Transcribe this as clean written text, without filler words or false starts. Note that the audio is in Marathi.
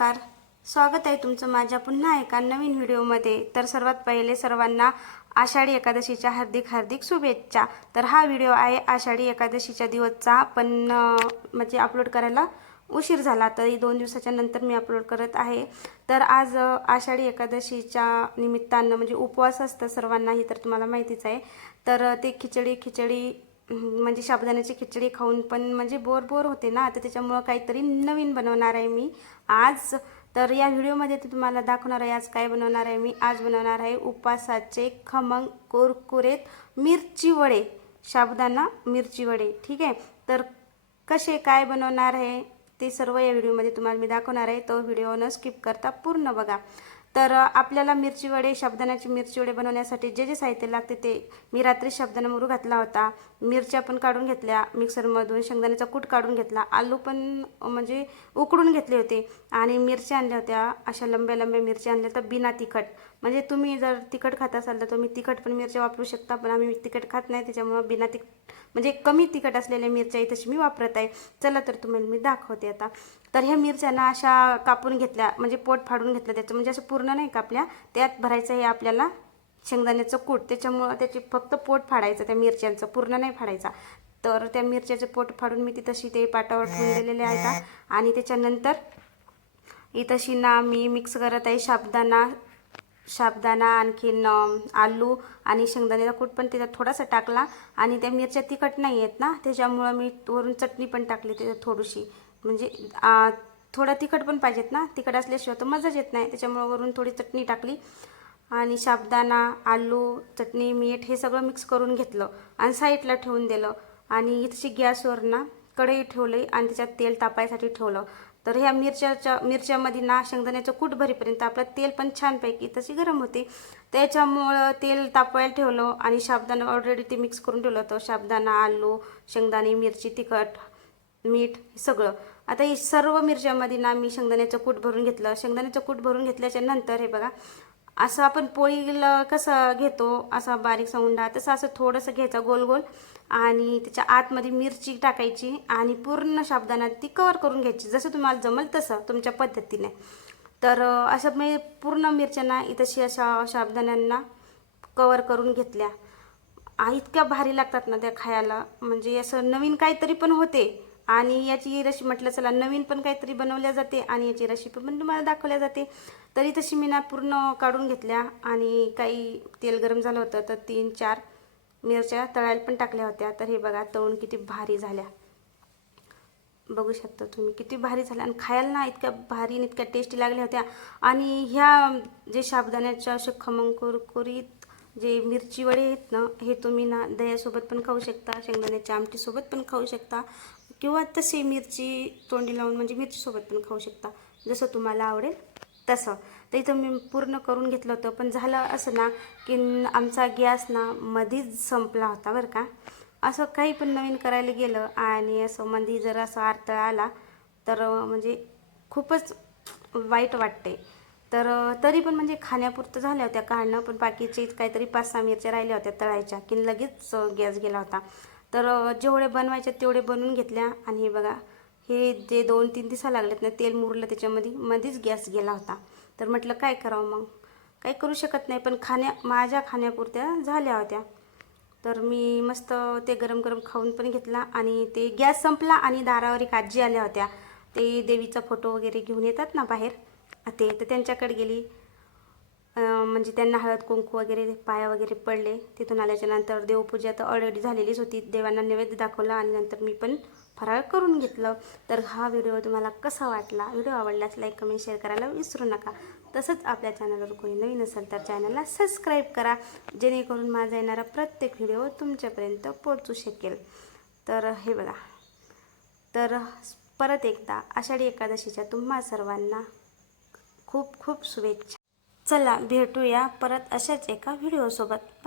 नमस्कार, स्वागत आहे तुमचं माझ्या पुन्हा एका नवीन व्हिडिओमध्ये। तर सर्वात पहिले सर्वांना आषाढी एकादशीच्या हार्दिक हार्दिक शुभेच्छा। तर हा व्हिडिओ आहे आषाढी एकादशीच्या दिवसचा, पण म्हणजे अपलोड करायला उशीर झाला, तरी 2 दिवसाच्या नंतर मी अपलोड करत आहे। तर आज आषाढी एकादशीच्या निमित्तानं म्हणजे उपवास असतं सर्वांनाही, तर तुम्हाला माहितीच आहे। तर ते खिचडी म्हणजे साबुदाण्याची खिचडी खाऊन पण म्हणजे बोर होते ना, तर त्याच्यामुळं काहीतरी नवीन बनवणार आहे मी आज। तर या व्हिडिओमध्ये तुम्हाला दाखवणार आहे आज काय बनवणार आहे मी। आज बनवणार आहे उपवासाचे खमंग कुरकुरीत मिरची वडे, साबुदाणा मिरची वडे, ठीक आहे। तर कसे काय बनवणार आहे ते सर्व या व्हिडिओमध्ये तुम्हाला मी दाखवणार आहे, तो व्हिडिओ न स्किप करता पूर्ण बघा। तर आपल्याला मिरची वडे, साबुदाण्याची मिरची वडे बनवण्यासाठी जे साहित्य लागते ते मी रात्री साबुदाणा मुरू घातला होता, मिरच्या पण काढून घेतल्या मिक्सरमधून, शेंगदाण्याचा कूट काढून घेतला, आलू पण म्हणजे उकडून घेतले होते, आणि मिरच्या आणल्या होत्या अशा लंब्या मिरच्या आणल्या तर बिना तिखट। म्हणजे तुम्ही जर तिखट खात असाल तर तुम्ही तिखट पण मिरच्या वापरू शकता, पण आम्ही तिखट खात नाही, त्याच्यामुळे बिना म्हणजे कमी तिखट असलेल्या मिरच्या तशी मी वापरत आहे। चला तर तुम्हाला मी दाखवते आता। तर ह्या मिरच्यांना अशा कापून घेतल्या, म्हणजे पोट फाडून घेतलं त्याचं, म्हणजे असं पूर्ण नाही कापल्या। त्यात भरायचं आहे आपल्याला शेंगदाण्याचं कूट, त्याच्यामुळं त्याची फक्त पोट फाडायचं, त्या मिरच्यांचं पूर्ण नाही फाडायचा। तर त्या मिरच्याचं पोट फाडून मी ती तशी ते पाटावर ठेवून दिलेले आहेत। आणि त्याच्यानंतर इथंशी ना मी मिक्स करत आहे साबुदाणा आणखीन आलू आणि शेंगदाण्याचा कूट पण त्याच्यात थोडासा टाकला। आणि त्या मिरच्या तिखट नाही आहेत ना, त्याच्यामुळं मी वरून चटणी पण टाकली त्याच्यात थोडीशी, म्हणजे थोडं तिखट पण पाहिजेत ना, तिखट असल्याशिवाय तर मजाच येत नाही, त्याच्यामुळं वरून थोडी चटणी टाकली। आणि साबुदाणा, आलू, चटणी, मीठ हे सगळं मिक्स करून घेतलं आणि साईडला ठेवून दिलं। आणि इथची गॅसवर ना कढई ठेवली आणि त्याच्यात तेल तापायसाठी ठेवलं। तर ह्या मिरच्यामध्ये ना शेंगदाण्याचं कूट भरीपर्यंत आपलं तेल पण छानपैकी तशी गरम होते, त्याच्यामुळं तेल तापायला ठेवलं। आणि साबुदाणा ऑलरेडी ते मिक्स करून ठेवलं होतं, साबुदाणा, आलू, शेंगदाणे, मिरची, तिखट, मीठ सगळं। आता ही सर्व मिरच्यामध्ये ना मी शेंगदाण्याचं कूट भरून घेतलं। शेंगदाण्याचं कूट भरून घेतल्याच्या नंतर हे बघा, असं आपण पोळीला कसं घेतो असा बारीकसा उंडा, तसं असं थोडंसं घ्यायचा गोल, आणि त्याच्या आतमध्ये मिरची टाकायची आणि पूर्ण साबुदाणा ती कवर करून घ्यायची, जसं तुम्हाला जमल तसं तुमच्या पद्धतीने। तर असं मी पूर्ण मिरच्यांना इथंशी अशा साबुदाण्यांना कवर करून घेतल्या। इतक्या भारी लागतात ना त्या खायला, म्हणजे असं नवीन काहीतरी पण होते। आणि याची रेसिपी म्हटलं चला नवीन पण काहीतरी बनवल्या जाते आणि याची रेसिपी पण तुम्हाला दाखवल्या जाते। तरी तशी मी ना पूर्ण काढून घेतल्या, आणि काही तेल गरम झालं होतं तर 3-4 मिरच्या तळायला पण टाकल्या होत्या। तर हे बघा तळून किती भारी झाल्या, बघू शकता तुम्ही किती भारी झाल्या, आणि खायला ना इतक्या भारी आणि इतक्या टेस्टी लागल्या होत्या। आणि ह्या जे साबुदाण्याच्या असे खमंग कुरकुरीत जे मिरची वडे आहेत ना, हे तुम्ही ना दह्यासोबत पण खाऊ शकता, शेंगदाण्याच्या आमटीसोबत पण खाऊ शकता, किंवा तसे मिरची तोंडी लावून म्हणजे मिरचीसोबत पण खाऊ शकता, जसं तुम्हाला आवडेल तसं। तर इथं मी पूर्ण करून घेतलं होतं, पण झालं असं ना की आमचा गॅस ना मधीच संपला होता बरं का। असं काही पण नवीन करायला गेलं आणि असं मध्ये जर असं अडथळा आला तर म्हणजे खूपच वाईट वाटते। तर तरी पण म्हणजे खाण्यापुरतं झाल्या होत्या काढणं, पण बाकीचे काहीतरी 5-6 मिरच्या राहिल्या होत्या तळायच्या की लगेच गॅस गेला होता। तर जेवढे बनवायचे तेवढे बनवून घेतल्या। आणि हे बघा, हे जे 2-3 दिवसा लागलेत ना, तेल मुरलं त्याच्यामध्ये, मध्येच गॅस गेला होता। तर म्हटलं काय करावं, मग काही करू शकत नाही, पण माझ्या खाण्यापुरत्या झाल्या होत्या। तर मी मस्त ते गरम खाऊन पण घेतला, आणि ते गॅस संपला आणि दारावर एक आजी आल्या होत्या, ते देवीचा फोटो वगैरे घेऊन येतात ना बाहेर, ते तर त्यांच्याकडे गेली। म्हणजे त्यांना हळद कुंकू वगैरे पाया वगैरे पडले। तिथून आल्याच्या नंतर देवपूजा तर ऑलरेडी झालेलीच होती, देवांना नैवेद्य दाखवला, आणि नंतर मी पण फराळ करून घेतलं। तर हा व्हिडिओ तुम्हाला कसा वाटला, व्हिडिओ आवडल्यास लाईक कमेंट शेअर करायला विसरू नका। तसंच आपल्या चॅनलवर कोणी नवीन असेल तर चॅनलला सबस्क्राईब करा, जेणेकरून माझा येणारा प्रत्येक व्हिडिओ तुमच्यापर्यंत पोहोचू शकेल। तर हे बघा, तर परत एकदा आषाढी एकादशीच्या तुम्हा सर्वांना खूप खूप शुभेच्छा। चला भेटूया परत अशाच एका व्हिडिओसोबत। बाय।